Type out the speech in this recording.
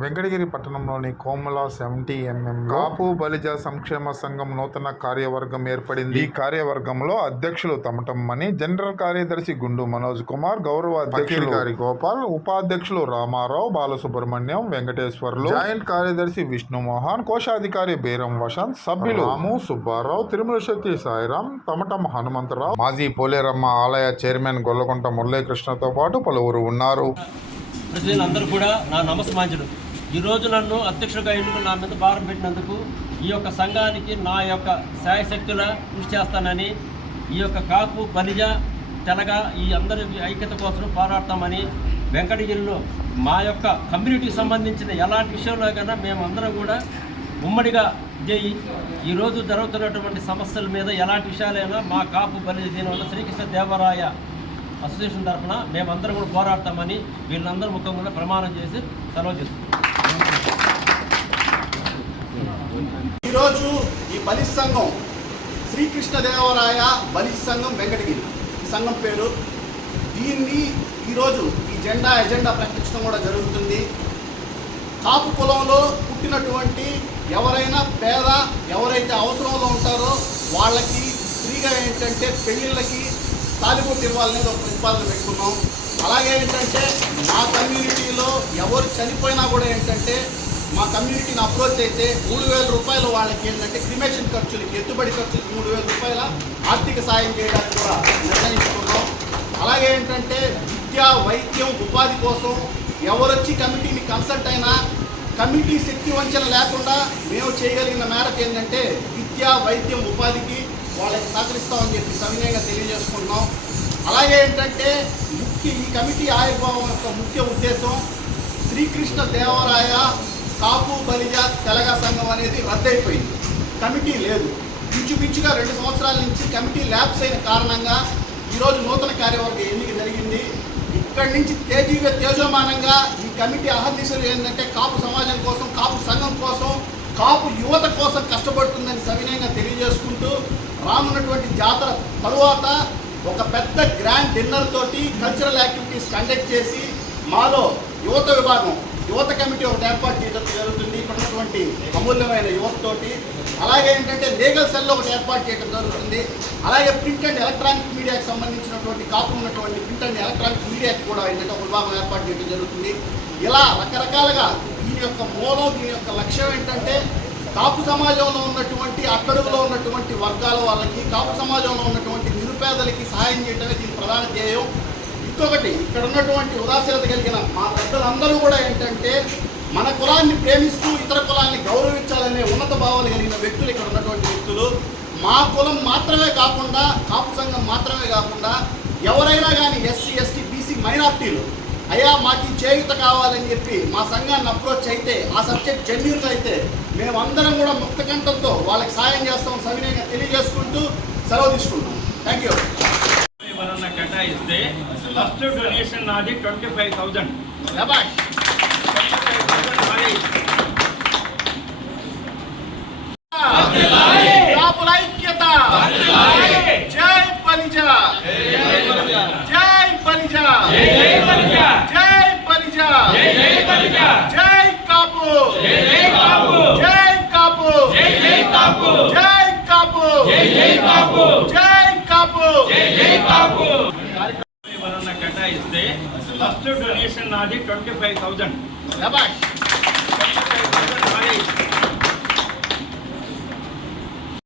Venkatagiri పట్టణంలోని Komala seventy MM Kapu Balija సంక్షేమ సంఘం నూతన కార్యవర్గం ఏర్పడింది. ఈ కార్యవర్గంలో అధ్యక్షులు తమటమ్మని జనరల్ కార్యదర్శి గుండు మనోజ్ కుమార్ గౌరవ అధ్యక్షులు గారి గోపాల్ ఉపాధ్యక్షులు రామారావు బాలసుబ్రహ్మణ్యం వెంకటేశ్వర్లు జాయింట్ కార్యదర్శి విష్ణుమోహన్ కోశాధికారి బేరం వసంత్ సభ్యులు రాము సుబ్బారావు తిరుమల శక్తి సాయిరాం తమటం హనుమంతరావు మాజీ పోలేరమ్మ ఆలయ చైర్మన్ గొల్లకొంట మురళీకృష్ణతో పాటు పలువురు ఉన్నారు. ప్రజలందరూ కూడా నా నమస్మాంజలు. ఈరోజు నన్ను అధ్యక్షుడిగా ఎన్నుకుని నా మీద భారం పెట్టినందుకు ఈ యొక్క సంఘానికి నా యొక్క శాయశక్తుల కృషి చేస్తానని ఈ యొక్క కాపు బలిజ తెలగ ఈ అందరి ఐక్యత కోసం పోరాడతామని వెంకటగిరిలో మా యొక్క కమ్యూనిటీకి సంబంధించిన ఎలాంటి విషయంలో కన్నా మేమందరం కూడా ఉమ్మడిగా చేయి. ఈరోజు జరుగుతున్నటువంటి సమస్యల మీద ఎలాంటి విషయాలైనా మా కాపు బలిజ దీనివల్ల శ్రీకృష్ణ దేవరాయ అసోసియేషన్ తరఫున మేమందరం కూడా పోరాడతామని వీళ్ళందరూ ముఖంగా ప్రమాణం చేసి సెలవు చేస్తున్నాం ఈరోజు ఈ బలి సంఘం శ్రీకృష్ణదేవరాయ బలి సంఘం వెంకటగిరి. ఈ సంఘం పేరు దీన్ని ఈరోజు ఈ జెండా ఎజెండా ప్రకటించడం కూడా జరుగుతుంది. కాపు కులంలో పుట్టినటువంటి ఎవరైనా పేద ఎవరైతే అవసరంలో ఉంటారో వాళ్ళకి ఫ్రీగా ఏంటంటే పెళ్ళిళ్ళకి తాలిబొట్టు ఇవ్వాలనేది ఒక ప్రతిపాదన పెట్టుకున్నాం. అలాగే ఏంటంటే మా కమ్యూనిటీలో ఎవరు చనిపోయినా కూడా ఏంటంటే మా కమ్యూనిటీని అప్రోచ్ అయితే మూడు వేల రూపాయలు వాళ్ళకి ఏంటంటే క్రిమేషన్ ఖర్చులకి ఎత్తుబడి ఖర్చులకి మూడు వేల రూపాయల ఆర్థిక సాయం చేయడానికి కూడా నిర్ణయించుకున్నాం. అలాగే ఏంటంటే విద్య వైద్యం ఉపాధి కోసం ఎవరొచ్చి కమిటీని కన్సల్ట్ అయినా కమిటీ శక్తి వంచన లేకుండా మేము చేయగలిగిన మేరకు ఏంటంటే విద్య వైద్యం ఉపాధికి వాళ్ళకి సహకరిస్తామని చెప్పి సవినయంగా తెలియజేసుకుంటున్నాం అలాగే ఏంటంటే ముఖ్య ఈ కమిటీ ఆవిర్భావం యొక్క ముఖ్య ఉద్దేశం శ్రీకృష్ణ దేవరాయ కాపు బలిజ తెలగ సంఘం అనేది రద్దయిపోయింది. కమిటీ లేదు. ఇంచుమించుగా రెండు సంవత్సరాల నుంచి కమిటీ ల్యాబ్స్ అయిన కారణంగా ఈరోజు నూతన కార్యవర్గ ఎన్నిక జరిగింది. ఇక్కడి నుంచి తేజీవ తేజోమానంగా ఈ కమిటీ అహర్నిశలు ఏంటంటే కాపు సమాజం కోసం కాపు సంఘం కోసం కాపు యువత కోసం కష్టపడుతుందని సవినయంగా తెలియజేసుకుంటూ రానున్నటువంటి జాతర తరువాత ఒక పెద్ద గ్రాండ్ డిన్నర్ తోటి కల్చరల్ యాక్టివిటీస్ కండక్ట్ చేసి మాలో యువత విభాగం యువత కమిటీ ఒకటి ఏర్పాటు చేయడం జరుగుతుంది. ఇక్కడ ఉన్నటువంటి అమూల్యమైన యువతతోటి అలాగే ఏంటంటే లీగల్ సెల్ ఒకటి ఏర్పాటు చేయడం జరుగుతుంది. అలాగే ప్రింట్ అండ్ ఎలక్ట్రానిక్ మీడియాకి సంబంధించినటువంటి కాపు ఉన్నటువంటి ప్రింట్ అండ్ ఎలక్ట్రానిక్ మీడియాకి కూడా ఏంటంటే ఒక విభాగం ఏర్పాటు చేయడం జరుగుతుంది. ఇలా రకరకాలుగా దీని యొక్క మూలం దీని యొక్క లక్ష్యం ఏంటంటే కాపు సమాజంలో ఉన్నటువంటి అట్టడుగులో ఉన్నటువంటి వర్గాల వాళ్ళకి కాపు సమాజంలో ఉన్నటువంటి నిరుపేదలకి సహాయం చేయడమే దీని ప్రధాన ధ్యేయం. ఇంకొకటి ఇక్కడ ఉన్నటువంటి ఉదాసీనత కలిగిన మా పెద్దలందరూ కూడా ఏంటంటే మన కులాన్ని ప్రేమిస్తూ ఇతర కులాన్ని గౌరవించాలనే ఉన్నత భావాలు కలిగిన వ్యక్తులు ఇక్కడ ఉన్నటువంటి వ్యక్తులు. మా కులం మాత్రమే కాకుండా కాపు సంఘం మాత్రమే కాకుండా ఎవరైనా కానీ ఎస్సీ ఎస్టీ బీసీ మైనార్టీలు అయ్యా మాకు చేయుత కావాలని చెప్పి మా సంఘాన్ని అప్రోచ్ అయితే ఆ సబ్జెక్ట్ జెన్యున్గా అయితే మేమందరం కూడా ముక్త కంఠంతో వాళ్ళకి సాయం చేస్తాం సవినయంగా తెలియజేసుకుంటూ సెలవు తీసుకుంటాం థ్యాంక్ యూ ఎవరన్నా కేటాయిస్తే ఫస్ట్ డొనేషన్ నాది ట్వంటీ ఫైవ్ థౌజండ్. ఐక్యత జై జై కాపు. జై కాపు. జై జై కాపు ఎవరన్నా కేటాయిస్తే ఫస్ట్ డొనేషన్ నాది ట్వంటీ ఫైవ్ థౌజండ్.